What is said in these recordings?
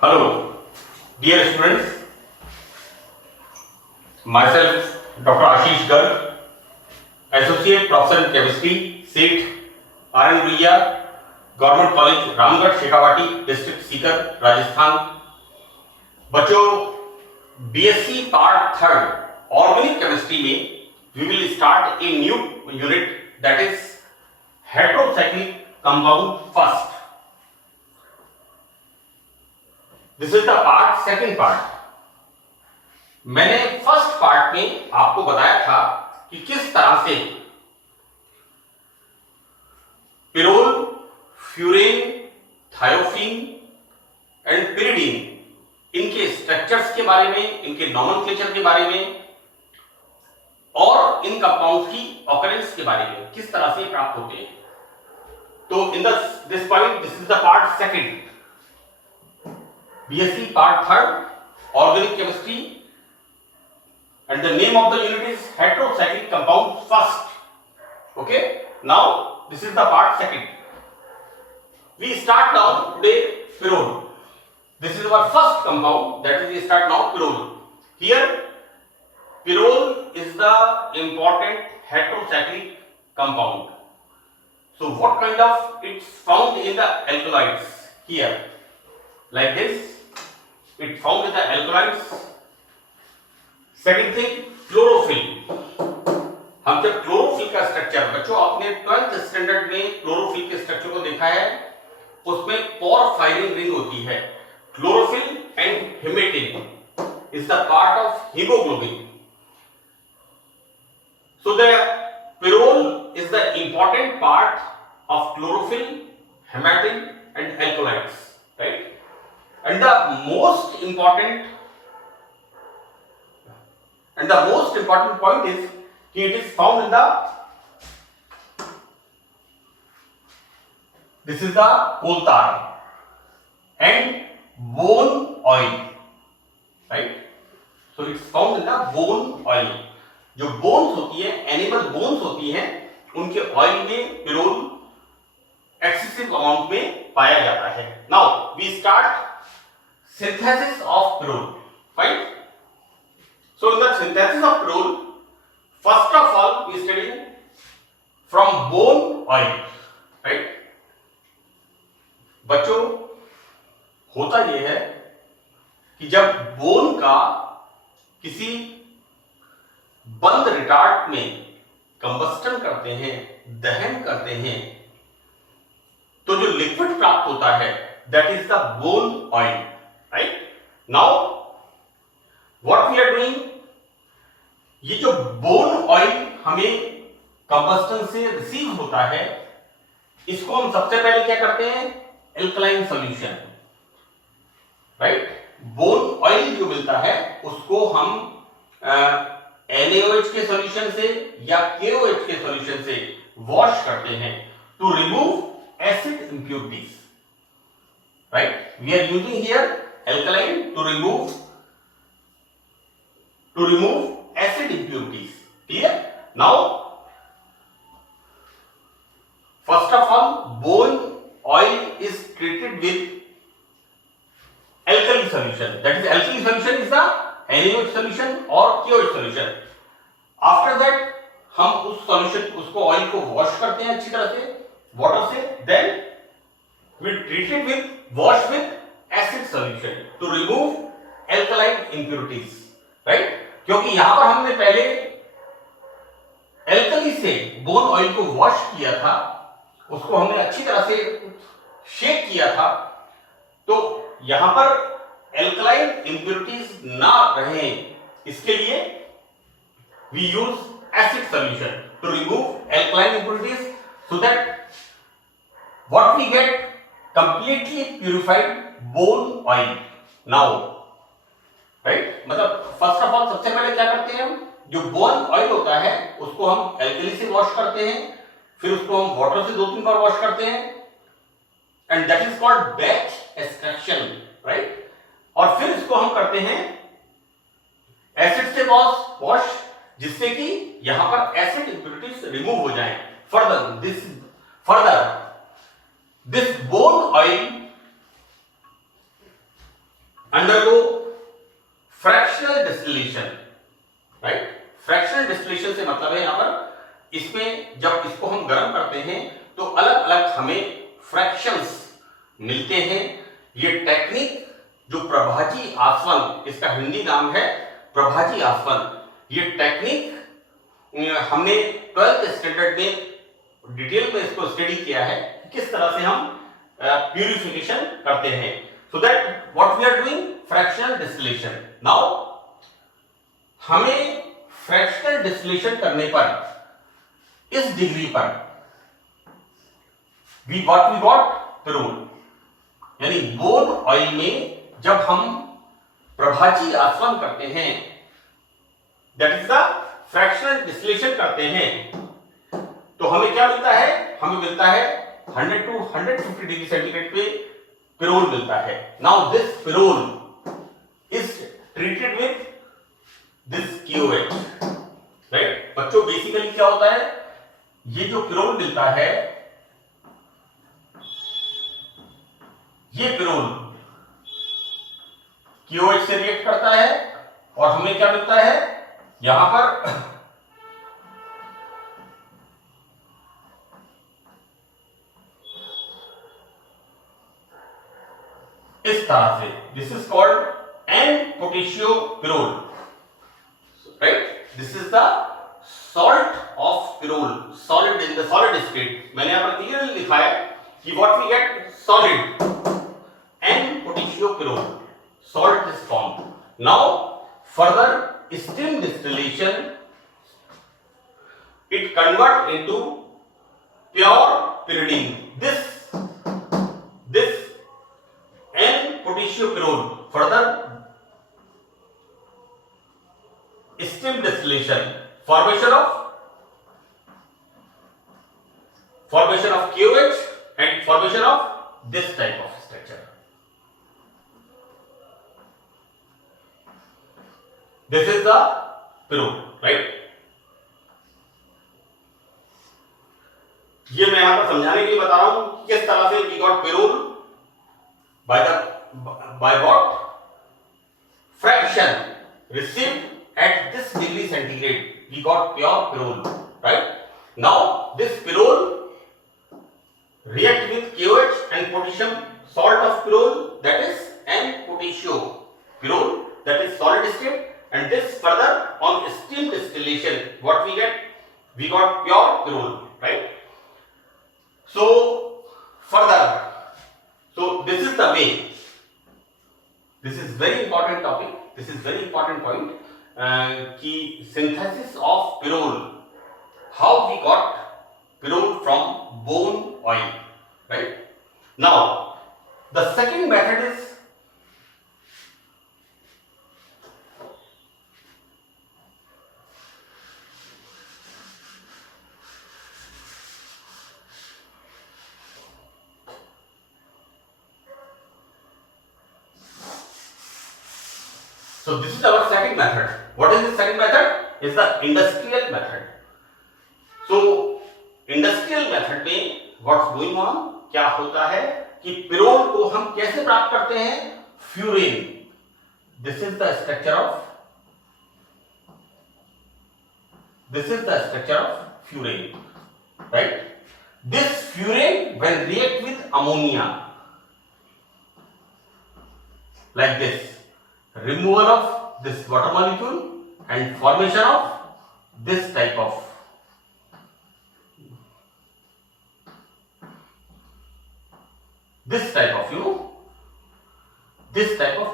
Hello, dear students. Myself, Dr. Ashish Garg, Associate Professor in Chemistry, SEET, RN Ruia, government college Ramgarh Shekhawati, district Sikar, Rajasthan. बच्चों, BSc part third organic chemistry में we will start a new unit that is heterocyclic compound first. This is the part second part. मैंने first part में आपको बताया था कि किस तरह से pyrrole, furan, thiophene and pyridine इनके स्ट्रक्चर्स के बारे में, इनके नॉमेनक्लेचर के बारे में और इन कंपाउंड्स की ऑकरेंस के बारे में किस तरह से प्राप्त होते हैं। तो in this point this is the part second, BSc part third organic chemistry, and the name of the unit is heterocyclic compound first. Okay, now this is the part second. We start now today pyrrole. This is our first compound, that is we start now pyrrole. Here pyrrole is the important heterocyclic compound. So what kind of, it's found in the alkaloids here like this, it's found in the alkaloids. Second thing, chlorophyll. हम जब chlorophyll का structure, बच्चों आपने 12th standard में chlorophyll के structure को देखा है, उसमें पोरफायरिन रिंग होती है। Chlorophyll and hematin is the part of haemoglobin. So the pyrrole is the important part of chlorophyll, hematin and alkaloids, right? And the most important point is that it is found in this is the coal tar and bone oil, right? So it's found in the bone oil. जो bones होती है, animal bones होती हैं, उनके oil में pyrrole excessive amount में पाया जाता है। Now we start synthesis of pyrrole, fine? So in the synthesis of pyrrole, first of all we study from bone oil, right? बच्चों, होता यह है कि जब बोन का किसी बंद रिटार्ट में कंबस्टन करते हैं, दहन करते हैं, तो जो लिक्विड प्राप्त होता है that is the bone oil, right? Now what we are doing, ये जो बोन ऑयल हमें कंबस्टन से रिसीव होता है, इसको हम सबसे पहले क्या करते हैं, alkaline solution, right? Bone oil जो मिलता है उसको हम NaOH के सॉल्यूशन से या KOH के सॉल्यूशन से वॉश करते हैं to remove acid impurities, right? We are using here alkaline to remove acid impurities. Clear? Now first of all, bone oil is treated with alkali solution. That is, alkali solution is the NaOH solution or KOH solution. After that हम उस solution, उसको oil को wash करते हैं अच्छी तरह से water से, then we treat it with, wash with acid solution to remove alkaline impurities, right? क्योंकि यहां पर हमने पहले एल्कली से बोन ऑयल को वॉश किया था, उसको हमने अच्छी तरह से शेक किया था, तो यहां पर एल्कलाइन इंप्यूरिटीज ना रहे, इसके लिए we use acid solution to remove alkaline impurities so that what we get completely purified bone oil now, right? मतलब फर्स्ट ऑफ ऑल सबसे पहले क्या करते हैं, हम जो बोन ऑयल होता है उसको हम एल्कली से वॉश करते हैं, फिर उसको हम वाटर से 2-3 बार वॉश करते हैं, and that is called batch extraction, right? और फिर इसको हम करते हैं एसिड से वॉश, जिससे कि यहां पर एसिड इंप्यूरिटीज रिमूव हो जाएं। Further this bone oil undergo fractional distillation, right. Fractional distillation से मतलब है यहाँ पर इसमें जब इसको हम गर्म करते हैं तो अलग अलग हमें फ्रैक्शंस मिलते हैं। ये टेक्निक जो प्रभाजी आसवन, इसका हिंदी नाम है प्रभाजी आसवन, ये टेक्निक हमने 12th स्टैंडर्ड में डिटेल में इसको स्टडी किया है, किस तरह से हम प्यूरिफिकेशन करते हैं। So that what we are doing fractional distillation. Now हमें फ्रैक्शनल डिस्टिलेशन करने पर इस डिग्री पर वी गॉट पिरोल, यानी बोन ऑयल में जब हम प्रभाजी आसवन करते हैं, that is the fractional distillation करते हैं, तो हमें क्या मिलता है? हमें मिलता है 100 to 150 डिग्री सेंटीग्रेड पे पिरोल मिलता है। Now this pyrrole is treated with this QOH, right. बच्चों बेसिकली क्या होता है, ये जो पिरोल मिलता है, ये पिरोल QOH से रिएक्ट करता है और हमें क्या मिलता है यहां पर इस तरह से। This is called N-potassiopyrrole, right? This is the salt of pyrrole, solid in the solid state। मैंने यहाँ पर क्लियरली लिखा है कि what we get solid N-potassiopyrrole, salt is formed। Now further steam distillation, it convert into pure pyridine। This N-potassiopyrrole further steam distillation, formation of QOH and formation of this type of structure। This is the pyrrole, right? ये मैं यहां पर समझाने के लिए बता रहा हूं किस तरह से we got pyrrole by what fraction received at this degree centigrade, we got pure pyrrole, right? Now this pyrrole react with KOH and potassium salt of pyrrole, that is N-potassiopyrrole, that is solid state, and this further on steam distillation, what we get? We got pure pyrrole, right? So further, so this is the way, this is very important topic, this is very important point, कि synthesis of pyrrole, how we got pyrrole from bone oil, right? Now the second method is so this is our second method। What is the second method? Is the industrial method। So industrial method में what's going on, क्या होता है कि pyrrole को हम कैसे प्राप्त करते हैं? Furan. This is the structure of furan, right? This furan when react with ammonia, like this, removal of this water molecule and formation of this type of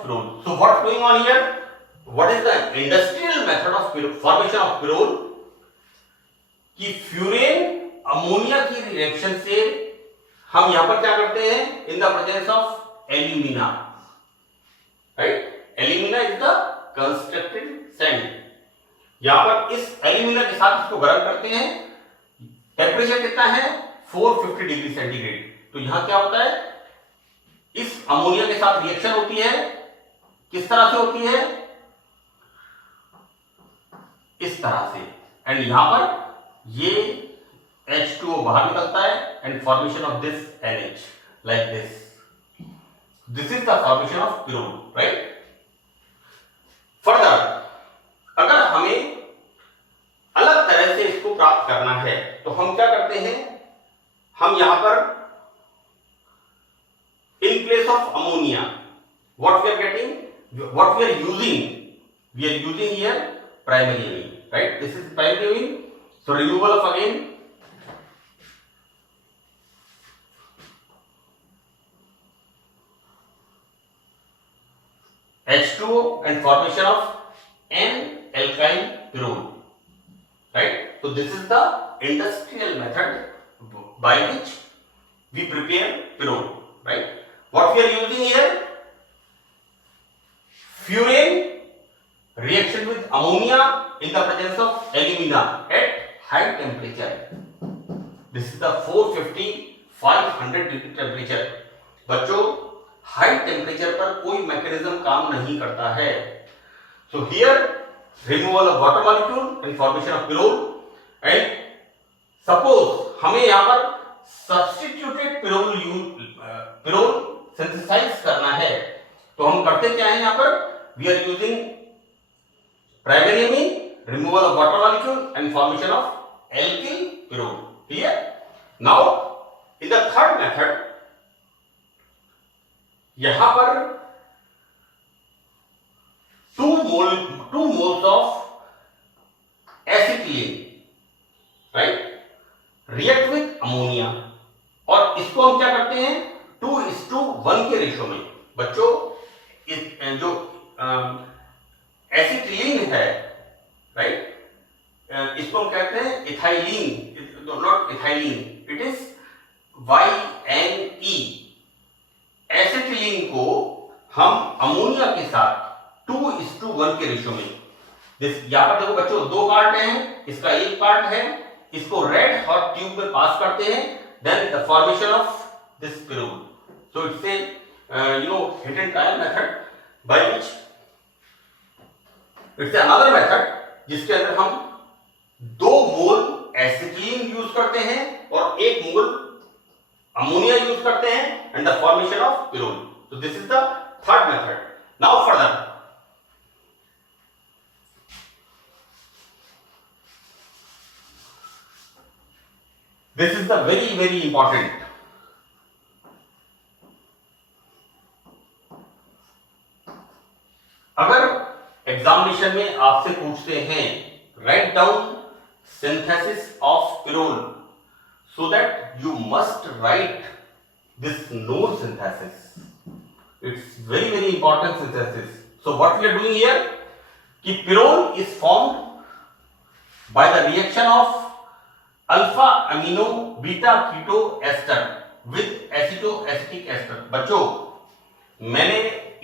pyrrole। So what's going on here? What is the industrial method of formation of pyrrole? कि furan ammonia की reaction से हम यहां पर क्या करते हैं? In the presence of alumina, right? Alumina is the constructed sand. यहां पर इस एल्यूमिना के साथ इसको गर्म करते हैं। टेम्परेचर कितना है? 450 डिग्री सेंटीग्रेड। तो यहां क्या होता है? इस अमोनिया के साथ रिएक्शन होती है। किस तरह से होती है? इस तरह से। एंड यहां पर ये H2O बाहर निकलता है and formation of this NH, like this. This is the formation of pyrrole, right? place of ammonia, what we are getting, what we are using here primary amine, right? This is primary amine. So removal of again H2O and formation of N-alkyl pyrrole, right? So this is the industrial method by which we prepare pyrrole, right? What we are using here, furane reaction with ammonia in the presence of alumina at high temperature. This is the 450-500 degree temperature. बच्चों high temperature पर कोई mechanism काम नहीं करता है. So here removal of water molecule and formation of pyrrole. And suppose हमें यहाँ पर सब्स्टिट्यूटेड पिरोल सिंथेसाइज करना है, तो हम करते क्या है यहाँ पर, we are using primary amine, removal of water molecule and formation of alkyl pyrrole. Clear? Now in the third method, यहां पर 2 moles of acetylene, right, react with ammonia. और इसको हम क्या करते हैं, 2:1 के रेशो में. बच्चों जो एसिटिलीन है, राइट, इसको हम कहते हैं ethylene, not ethylene, it is YNE. Acetylene को हम अमोनिया के साथ 2:1 के रेशो में, यहां पर देखो बच्चों 2 पार्ट हैं, इसका एक पार्ट है, इसको रेड हॉट ट्यूब में पास करते हैं, then the formation of this pyrrole. So it's a hit and trial method by which, it's another method जिसके अंदर हम 2 मोल एसिटिलीन यूज करते हैं और 1 मोल अमोनिया यूज करते हैं and the formation of pyrrole. So this is the third method. Now further, this is the very important. अगर examination में आपसे पूछते हैं, write down synthesis of pyrrole, so that you must write this node synthesis. It's very important synthesis. So what we are doing here, कि pyrrole is formed by the reaction of alpha amino beta keto ester with acetoacetic ester. बच्चों मैंने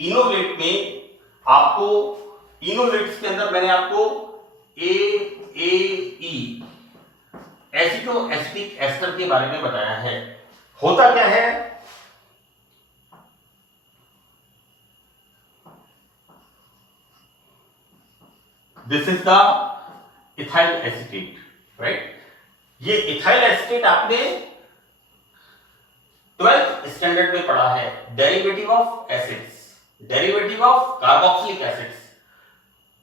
enolate में आपको, इनोलेट्स के अंदर मैंने आपको AAE एसिटोएसिटिक ester के बारे में बताया है. होता क्या है, this is the ethyl acetate, right. ये इथाइल एसिटेट आपने 12th स्टैंडर्ड में पढ़ा है, derivative of acids, derivative of carboxylic acids.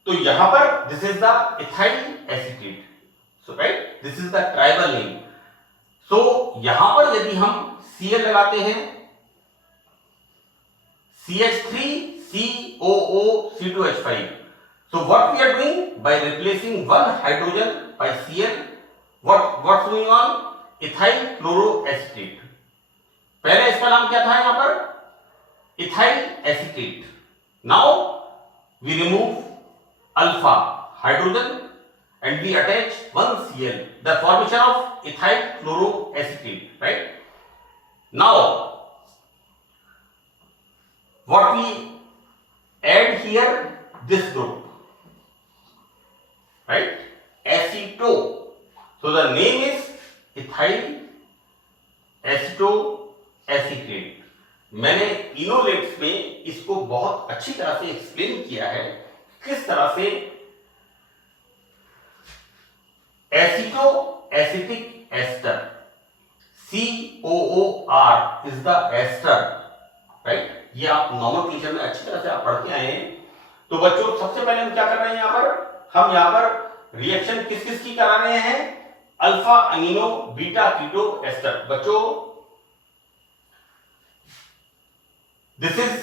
तो यहां पर this is the ethyl acetate. So right, this is the tribal name. So यहां पर यदि हम Cl लगाते हैं, CH3 COO C2H5. So what we are doing, by replacing one hydrogen by Cl, what's going on, ethyl chloroacetate. पहले इसका नाम क्या था यहां पर, ethyl acetate. Now we remove alpha hydrogen and we attach one Cl, the formation of ethyl chloroacetate, right? Now what we add here, this group, right, aceto. So the name is ethyl acetoacetate. मैंने इनोलेट्स में इसको बहुत अच्छी तरह से explain किया है, किस तरह से एसिटोएसिटिक ester, COOR is the ester, right? ये आप नॉमेनक्लेचर में अच्छी तरह से आप पढ़ के आए हैं. तो बच्चों सबसे पहले हम क्या कर रहे हैं, यहाँ पर हम यहाँ पर रिएक्शन किस किस की करा रहे हैं, alpha amino beta keto ester. बच्चों दिस इज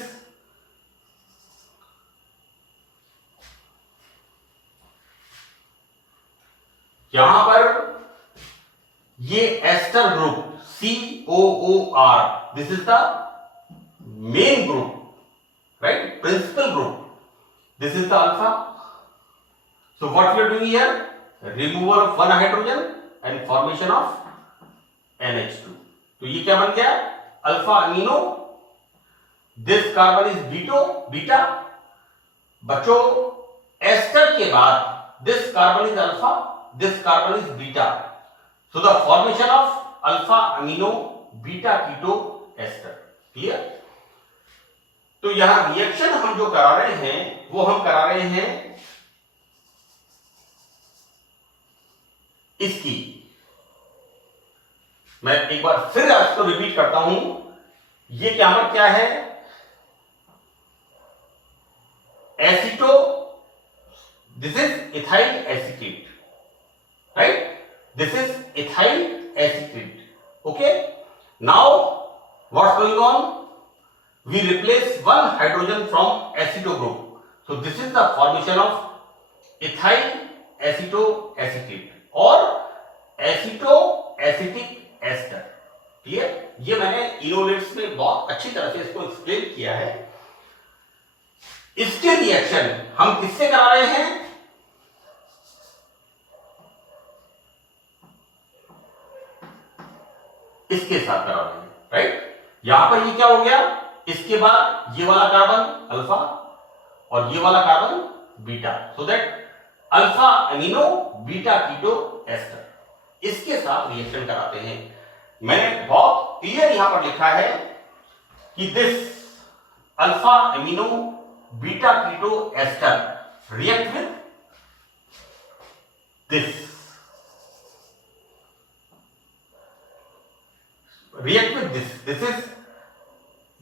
यहां पर ये ester group COOR, this is the main group, right? Principal group. This is the alpha. So what we are doing here? Removal of one hydrogen and formation of NH2. तो ये क्या बन गया? Alpha amino. This carbon is beta. बच्चों ester के बाद this carbon is alpha, this carbon is beta. So the formation of alpha amino beta keto ester. Clear? तो यहां रिएक्शन हम जो करा रहे हैं वो हम करा रहे हैं इसकी. मैं एक बार फिर इसको रिपीट करता हूं. ये क्या है? Aceto, this is ethyl acetate, right? This is ethyl acetate. Okay, now what's going on? We replace one hydrogen from aceto group. So this is the formation of ethyl acetoacetate or acetoacetic ester. Clear? ये मैंने इनोलेट्स में बहुत अच्छी तरह से इसको explain किया है. इसके रिएक्शन हम किससे करा रहे हैं? इसके साथ करा रहे हैं, राइट? यहां पर ये क्या हो गया? इसके बाद ये वाला कार्बन अल्फा और ये वाला carbon beta. So that alpha amino beta keto ester. इसके साथ रिएक्शन कराते हैं. मैंने बहुत क्लियर यहां पर लिखा है कि this alpha amino beta keto ester react with this, react with this.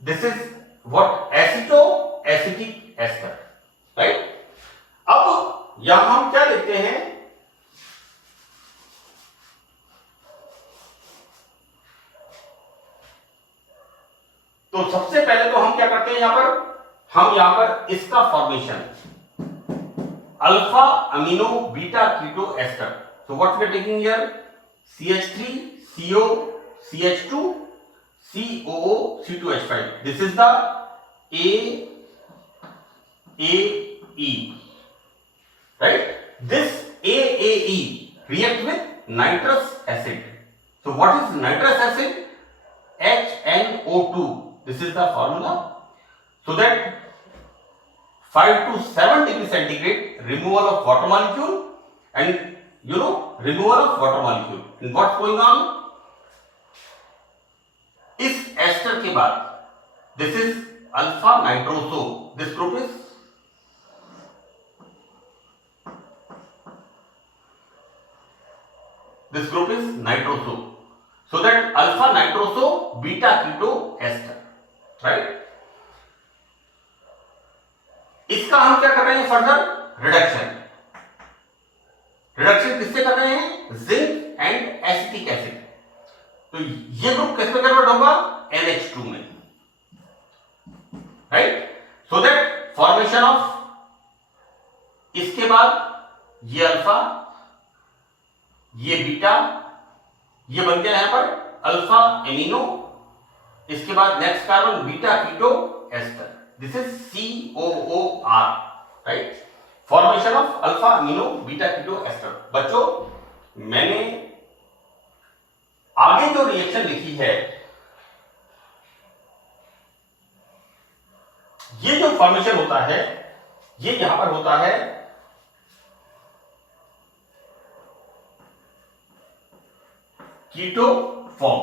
This is what? Acetoacetic ester, right? अब यहां हम क्या लिखते हैं? तो सबसे पहले तो हम क्या करते हैं यहां पर? हम यहां पर इसका formation alpha amino beta keto ester. So what we are taking here? CH3 CO CH2 COO C2H5. This is the AAE, right? This AAE react with nitrous acid. So what is nitrous acid? HNO2. This is the formula. So that 5 to 7 degree centigrade removal of water molecule and removal of water molecule. And what's going on? इस ester के बाद this is alpha nitroso. This group is nitroso. So that alpha nitroso beta keto ester, right? इसका हम क्या कर रहे हैं? Further reduction किससे कर रहे हैं? Zinc and acetic acid. तो ये ग्रुप किस में कन्वर्ट होगा? NH2 में, right? So that formation of इसके बाद ये अल्फा, ये बीटा, ये बन गया यहां पर अल्फा एमिनो. इसके बाद next carbon beta keto ester. This is COOR, right? Formation of alpha amino beta keto ester. बच्चों मैंने आगे जो रिएक्शन लिखी है, ये जो फॉर्मेशन होता है ये यहां पर होता है keto form.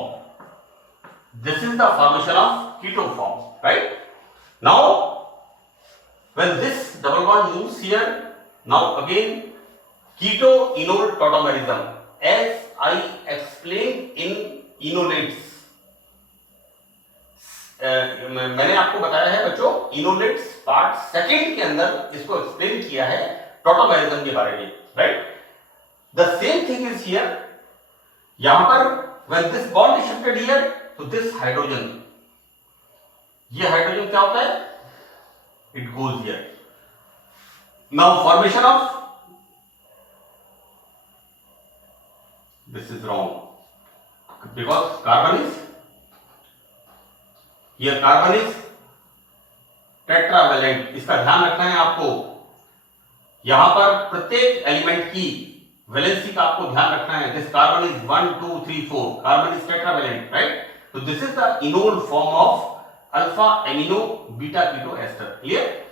This is the formation of keto form, right? Now when this double bond moves here, now again keto enol tautomerism, as I explained in enolates. मैंने आपको बताया है बच्चों इनोलेट्स पार्ट सेकंड के अंदर इसको एक्सप्लेन किया है टॉटोमेरिज्म के बारे में, right? The same thing is here. यहां पर when this bond is shifted here, so this hydrogen ये हाइड्रोजन क्या होता है, it goes here. Now formation of, this is wrong because carbon is here, carbon is tetravalent. इसका ध्यान रखना है आपको. यहां पर प्रत्येक एलिमेंट की वैलेंसी का आपको ध्यान रखना है. This carbon is 1 2 3 4, carbon is tetravalent, right. तो this is the enol form of alpha amino beta keto ester. Clear.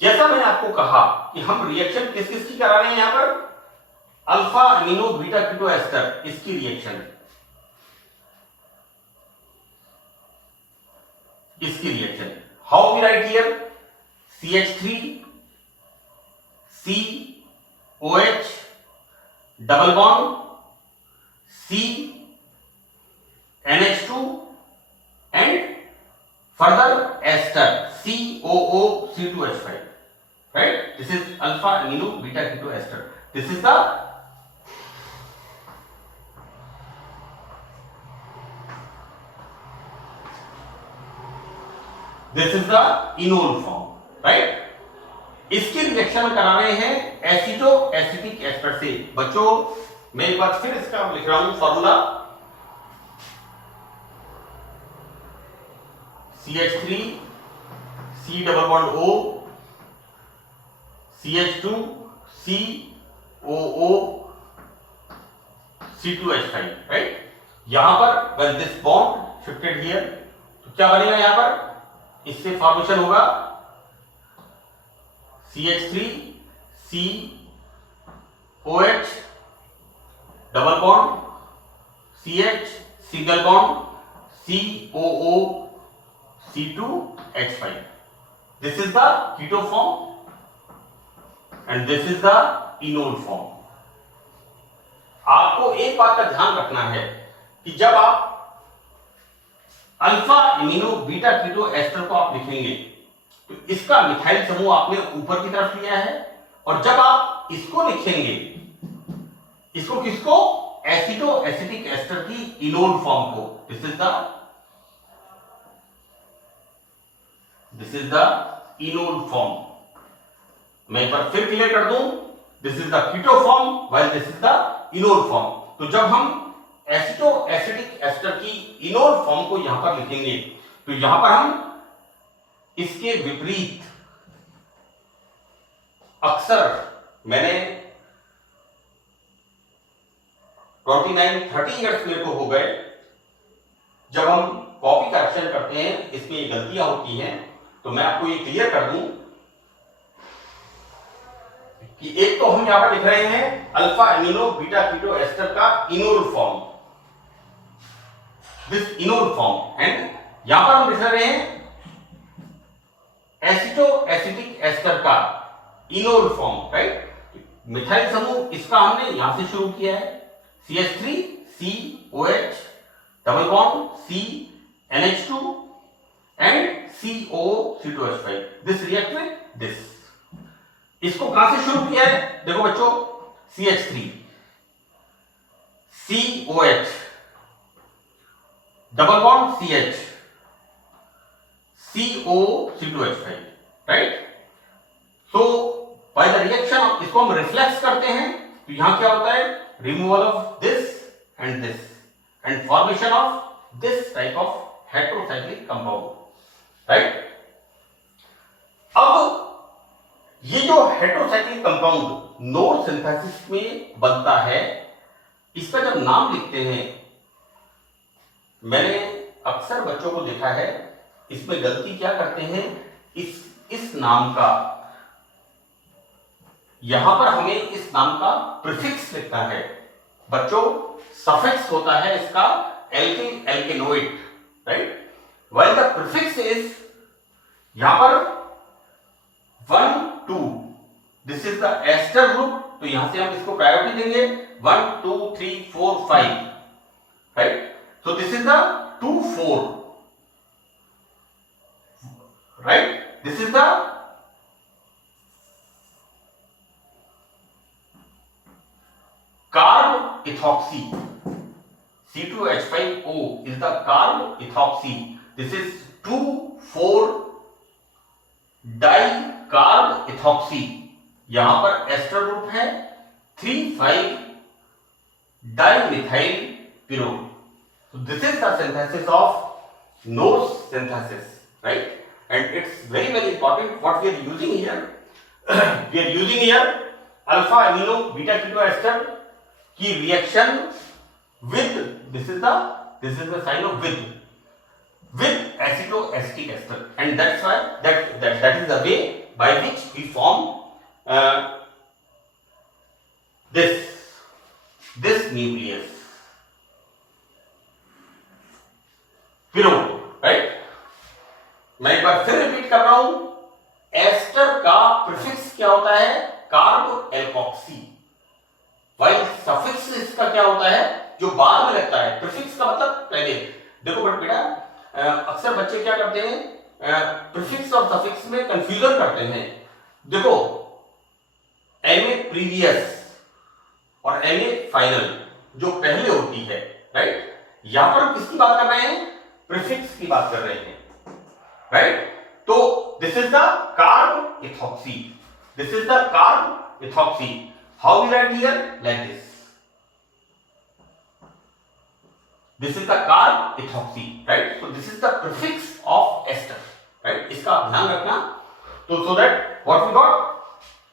जैसा मैंने आपको कहा कि हम रिएक्शन किस किस की करा रहे हैं यहां पर, alpha amino beta keto ester, इसकी रिएक्शन, इसकी reaction. How we write here, CH3 COH double bond C NH2 and further ester COOC2H5, right. This is alpha amino beta keto ester. This is the enol form, right. इसकी reaction करा रहे हैं aceto acetic ester से. बच्चों मैं एक बार फिर इसका लिख रहा हूं formula, CH3 C double bond O CH2 COO C2H5, right. यहां पर when this bond shifted here, तो क्या बनेगा यहां पर, इससे फॉर्मेशन होगा CH3 COH double bond CH single bond COO C2H5. This is the keto form and this is the enol form. आपको एक बात का ध्यान रखना है कि जब आप alpha amino beta keto ester को आप लिखेंगे तो इसका मिथाइल समूह आपने ऊपर की तरफ लिया है, और जब आप इसको लिखेंगे, इसको किसको, एसिडो एसिटिक एस्टर की इनोल फॉर्म को, this is the enol form. मैं एक बार फिर क्लियर कर दूं, this is the keto form while this is the enol form. तो जब हम एसिडो एसिटिक एस्टर की इनोल फॉर्म को यहां पर लिखेंगे तो यहां पर हम इसके विपरीत, अक्सर मैंने 29-30 ईयर्स मेरे को हो गए, जब हम कॉपी करेक्शन करते हैं इसमें ये गलतियां होती हैं. तो मैं आपको ये क्लियर कर दूं कि एक तो हम यहां पर लिख रहे हैं alpha amino beta keto ester का enol form, this enol form, and यहां पर हम लिख रहे हैं एसिडो एसिटिक एस्टर का इनोल फॉर्म, राइट. मिथाइल समूह इसका हमने यहां से शुरू किया है, CH3 COH double bond C NH2 and COO2H5. This react with this. इसको कहां से शुरू किया है, देखो बच्चों, CH3 COH double bond CH COO2H5, right. So by the reaction इसको हम रिफ्लेक्स करते हैं तो यहां क्या होता है, removal of this and formation of this type of heterocyclic compound, right. अब ये जो हेटेरोसाइक्लिक कंपाउंड नोड सिंथेसिस में बनता है, इसका जब नाम लिखते हैं, मैंने अक्सर बच्चों को देखा है इसमें गलती क्या करते हैं, इस नाम का, यहां पर हमें इस नाम का प्रीफिक्स लिखना है. बच्चों सफिक्स होता है इसका alkyl alkanoate, right. While the prefix is यहां पर 1 2, this is the ester group, तो यहां से हम इसको प्रायोरिटी देंगे 1 2 3 4 5, right. So this is the 2 4, right. This is the carb ethoxy C2H5O is the carb ethoxy. This is 2,4-dicarb ethoxy. यहां पर एस्टर ग्रुप है 3,5-dimethyl-pyrrole. So this is the synthesis of Knox synthesis, right? And it's very important what we are using here. We are using here alpha amino beta ketoester की reaction with, this is the sign of with acetoacetic ester, and that's why that is the way by which we form this nucleus pyrrole, right? मैं एक बार फिर repeat कर रहा हूं, ester का prefix क्या होता है? कार्ब एल्कोक्सी, वाइल सफिक्स इसका क्या होता है? जो बाद में लगता है। प्रीफिक्स का मतलब पहले देखो बेटा, अक्सर बच्चे क्या करते हैं, प्रीफिक्स और सफिक्स में कंफ्यूजन करते हैं। देखो एमए प्रीवियस और एमए फाइनल जो पहले होती है, राइट? यहां पर किसकी बात कर रहे हैं? प्रीफिक्स की बात कर रहे हैं, राइट? तो this is the carb ethoxy. This is the carb ethoxy. How we write here? Like this. This is the carb ethoxy, right? So this is the prefix of ester, right? इसका ध्यान रखना। तो so that what we got?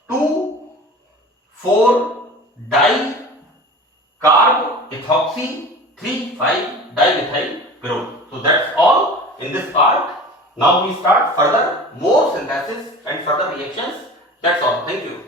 2,4-dicarb ethoxy 3,5-dimethyl-pyrrole. So that's all in this part. Now we start further more synthesis and further reactions. That's all. Thank you.